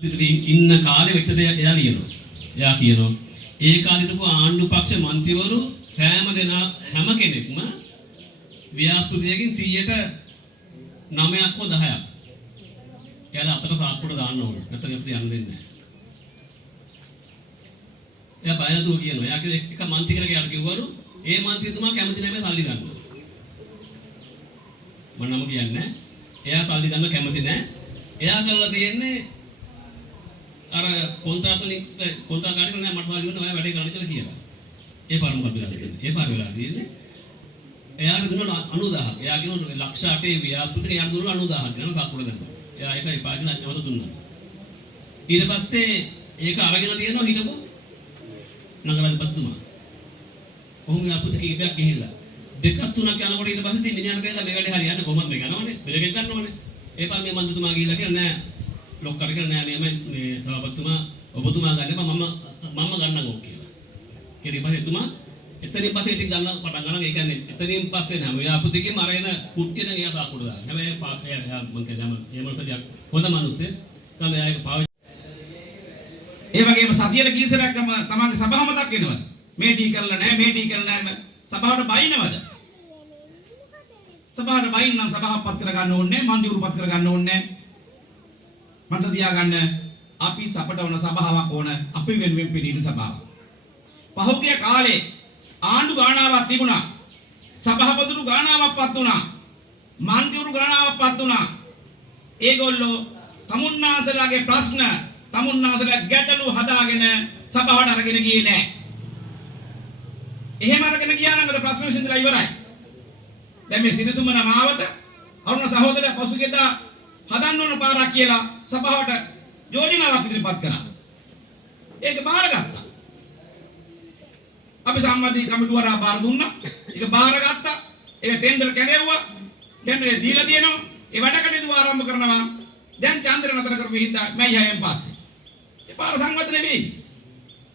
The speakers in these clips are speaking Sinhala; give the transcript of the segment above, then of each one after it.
ඉන්න කාලේ විතර එයා ලියනවා. එයා කියනවා ඒ කාලේටම ආණ්ඩු පක්ෂ മന്ത്രിවරු සෑම දෙනා හැම කෙනෙක්ම ව්‍යාපෘතියකින් 100ට 9ක් හෝ 10ක් කියලා අතට සාක්කුවට දාන්න ඕනේ. නැත්නම් අපිට යන්න දෙන්නේ නැහැ. එයා බය නැතුව කියනවා. එයා කිව්ව එක മന്ത്രി කෙනෙක් යාට කිව්වලු ඒ മന്ത്രിතුමා කැමති නැහැ මේ සල්ලි ගන්න. මම නම කියන්නේ එයා සල්ලි ගන්න කැමති නැහැ. එයා කරලා තියෙන්නේ අර කොන්ත්‍රාත්තුලින් නෑ මට වාඩි වෙන්න ඔයා වැඩේ කරන්න කියලා කියනවා. ඒ පාර මොකද වෙලා තියෙන්නේ? ඒ පාර වෙලා තියෙන්නේ එයාට දුන්නා 90000ක්. එයා කියනවා ලක්ෂ 8 ව්‍යාපෘතික එයාට දුන්නා 90000ක්. යන සාක්කුල දෙන්නවා. එයා ඒකයි පාදින අඥවත දුන්නා. ඊට පස්සේ ඒක අරගෙන තියෙනවා හිටපු නගරාධිපතිතුමා. කොහොම ව්‍යාපෘතික කීපයක් ගිහිල්ලා දෙකක් තුනක් යනකොට ඊට පස්සේ මිනිහාට බැලලා මේ වැඩේ හරියන්නේ කොහොමද මේ ගන්නවනේ? බෙරෙක් ගන්න ඕනේ. ඒ පාර මේ මන්ත්‍රීතුමා ගිහිල්ලා කියන නෑ ලොක්කට කියලා නෑ මේ සභාපතිතුමා ඔබතුමා ගන්න එපා මම ගන්නම් ඕක කියලා. ඊට පස්සේ එතුමා එතනින් පස්සේ ටික ගන්න පටන් ගන්නවා. ඒ කියන්නේ එතනින් පස්සේ නම ව්‍යාපෘතිකෙම අරගෙන කුට්ටිය දැන් එයා සාක්කුවට දානවා. හැබැයි එයා මම කියනවා මේ මොනසදියක් හොඳ මිනිස්සෙක්. තමයි එයා ඒක පාවිච්චි. ඒ වගේම සතියට කීසරක්ම තමන්ගේ සභාව මතක් වෙනවද? මේ ටී කරලා නෑ මේ ටී කරලා නෑ සභාවට බයිනවද? සභාවට බයින් නම් සභාව පත් කර ගන්න ඕනේ නෑ. මන්දිවරු පත් කර ගන්න ඕනේ නෑ. මන්ට තියාගන්න අපි සපටවන සභාවක් ඕන අපි වෙනුවෙන් පිළිහින සභාවක්. පහුගිය කාලේ ආණ්ඩු ගාණාවක් තිබුණා. සභාපතිරු ගාණාවක් පත් වුණා. මන්ත්‍රීවරු ගාණාවක් පත් වුණා. ඒගොල්ලෝ තමුන්නාසලාගේ ප්‍රශ්න තමුන්නාසලා ගැටලු හදාගෙන සභාවට අරගෙන ගියේ නෑ. එහෙම අරගෙන ගියා නම් අද ප්‍රශ්න විසඳලා ඉවරයි. දැන් මේ සිරිසුමන මාවත අරුණ සහෝදරයා පසුගියදා හදන්න ඕන පාරක් කියලා සභාවට යෝජනාවක් ඉදිරිපත් කරා. ඒක බාරගත්තා. අපි සම්මති කමිටුව වරා බාර දුන්නා. ඒක බාරගත්තා. ඒක ටෙන්ඩර් කැරෙව්වා. ටෙන්ඩරේ දීලා තියෙනවා. ඒ වැඩ කටයුතු ආරම්භ කරනවා. දැන් චන්ද්‍ර නතර කරපු හින්දා මම යයෙන් පස්සේ. ඒ පාර සංවද නෙවෙයි.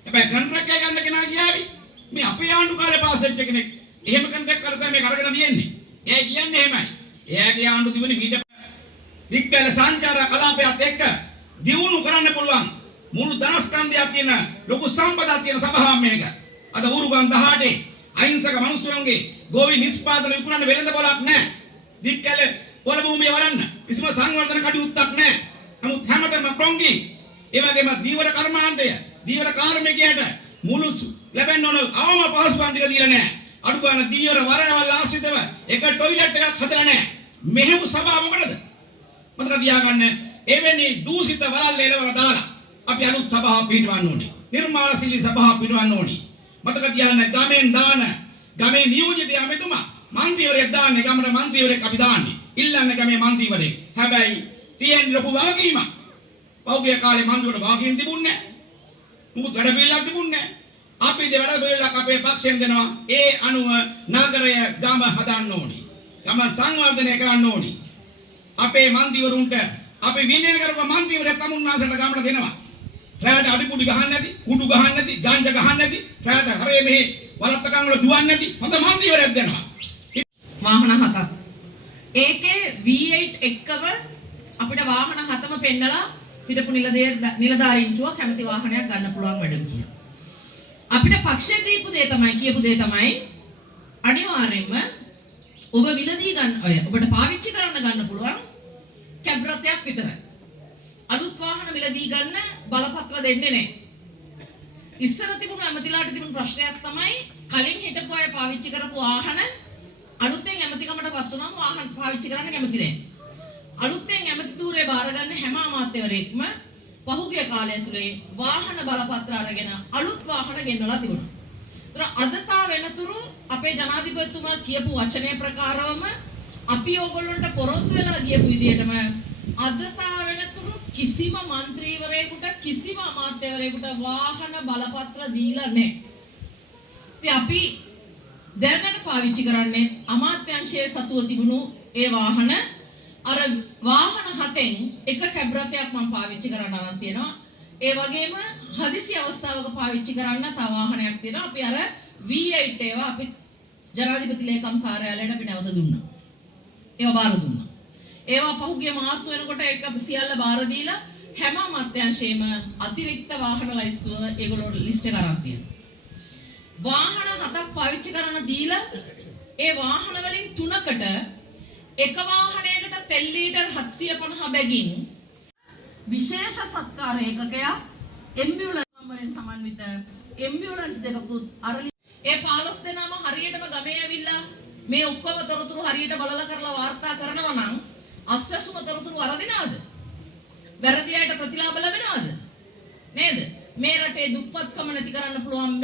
හැබැයි කොන්ට්‍රැක්ට් එක ගන්න කෙනා ගියාවි. මේ අපේ ආණ්ඩු කාලේ පාස් වෙච්ච කෙනෙක්. එහෙම කොන්ට්‍රැක්ට් කරලා මේක අරගෙන තියෙන්නේ. එයා කියන්නේ එහෙමයි. එයාගේ ආණ්ඩු තිබුණේ මීට දික්බැල සංචාර කලාපයත් එක්ක දියුණු කරන්න පුළුවන් මුළු ධනස්කන්ධයක් තියෙන ලොකු සම්පතක් තියෙන සභාවක් මේක. අද උරුගම් 18 අහිංසක මිනිස්සුන්ගේ ගෝවි නිෂ්පාදන විකුණන්න වෙළඳ පොලක් නැහැ. දික්කැල පොළ භූමිය වරන්න කිසිම සංවර්ධන කටයුත්තක් නැහැ. නමුත් හැමතැනම ප්‍රොංගි. ඒ වගේම දීවර කර්මාන්තය දීවර කාර්මිකයට මුළු ලැබෙන්න ඕන අවම පහසුකම් ටික දීලා නැහැ. අඩු ගන්න දීවර වරයවල් ආශ්‍රිතව එක টয়ලට් එකක් හදලා නැහැ. මෙහෙම සභාව මොකටද? මතක තියාගන්න එවැනි දූෂිත වලල් එලවලා දාලා අපි අලුත් සභාවක් පිටවන්න ඕනේ. නිර්මාණශීලී සභාවක් පිටවන්න ඕනේ. මතක තියාගන්න ගමෙන් දාන ගමේ නියෝජිත ඇමතුමා මන්ත්‍රීවරයෙක් දාන්නේ ගමේ මන්ත්‍රීවරයෙක් අපි දාන්නේ. ඉල්ලන්නේ ගමේ මන්ත්‍රීවරයෙක්. හැබැයි තියෙන ලොකු වාගීමක්. පෞද්ගලික කාලේ මන්ත්‍රීවරු වාගීම් තිබුණේ නැහැ. මුකුත් වැඩ පිළිලක් තිබුණේ නැහැ. අපි ඉතින් වැඩ පිළිලක් අපේ පක්ෂයෙන් දෙනවා. ඒ අනුව නගරය ගම හදන්න ඕනේ. ගම සංවර්ධනය කරන්න ඕනේ. අපේ මන්ත්‍රීවරුන්ට අපි විනය කරපු මන්ත්‍රීවරයෙක් තමුන්නාසලට ගමට දෙනවා. රැයට අඩිපුඩි ගහන්න නැති, කුඩු ගහන්න නැති, ගංජා ගහන්න නැති, රැයට හරේ මෙහි වලත්තකම් වල දුවන්නේ නැති හොඳ මන්ත්‍රීවරයෙක් දෙනවා. වාහන 7ක්. ඒකේ V8 එක්කම අපිට වාහන 7ම පෙන්නලා හිටපු නිලධාරීන්තුව කැමති වාහනයක් ගන්න පුළුවන් වැඩම කියනවා. අපිට පක්ෂය දීපු දේ තමයි කියපු දේ තමයි අනිවාර්යයෙන්ම ඔබ විලදී ගන්න ඔය ඔබට පාවිච්චි කරන්න ගන්න පුළුවන් කැබ් රථයක් විතරයි. අලුත් වාහන මිලදී ගන්න බලපත්‍ර දෙන්නේ නැහැ. ඉස්සර තිබුණු ඇමතිලාට තිබුණු ප්‍රශ්නයක් තමයි කලින් හිටපු අය පාවිච්චි කරපු වාහන අලුතෙන් ඇමතිකමටපත් වුණාම වාහන පාවිච්චි කරන්න කැමති නැහැ. අලුතෙන් ඇමති ධූරේ බාරගන්න හැම අමාත්‍යවරයෙක්ම පහුගිය කාලය තුලේ වාහන බලපත්‍ර අරගෙන අලුත් වාහන ගෙන්නලා තිබුණා. අදතා වෙනතුරු අපේ ජනාධිපතිතුමා කියපු වචනය ප්‍රකාරවම අපි ඕගොල්ලන්ට පොරොන්දු වෙලා ගියපු විදිහටම අදතා වෙනතුරු කිසිම മന്ത്രിවරයෙකුට කිසිම අමාත්‍යවරයෙකුට වාහන බලපත්‍ර දීලා නැහැ. ඉතින් අපි දැනට පාවිච්චි කරන්නේ අමාත්‍යාංශයේ සතුව තිබුණු ඒ වාහන අර වාහන 7න් එක කැබ් රථයක් මම පාවිච්චි කරන්න අරන් තියෙනවා. ඒ වගේම හදිසි අවස්ථාවක පාවිච්චි කරන්න තව වාහනයක් තියෙනවා. අපි අර V8 ඒවා අපි ජනාධිපති ලේකම් කාර්යාලයට අපි නැවත දුන්නා. ඒවා බාර දුන්නා. ඒවා පහුගිය මාර්තු වෙනකොට ඒක අපි සියල්ල බාර දීලා හැම අමාත්‍යාංශයේම අතිරික්ත වාහන ලයිස්තුව ඒගොල්ලෝ ලිස්ට් එක අරන් තියෙනවා. වාහන 7ක් පාවිච්චි කරන දීලා ඒ වාහන වලින් 3කට එක වාහනයකට තෙල් ලීටර් 750 බැගින් විශේෂ සත්කාර ඒකකයක් ඇම්බියුලන්ස් වලින් සමන්විත ඇම්බියුලන්ස් දෙකකුත් අරලි ඒ 15 දෙනාම හරියටම ගමේ ඇවිල්ලා මේ ඔක්කොම තොරතුරු හරියට බලලා කරලා වාර්තා කරනවා නම් අස්වැසුම තොරතුරු වරදිනවද? වැරදි අයට ප්‍රතිලාභ ලැබෙනවද? නේද? මේ රටේ දුප්පත්කම නැති කරන්න පුළුවන්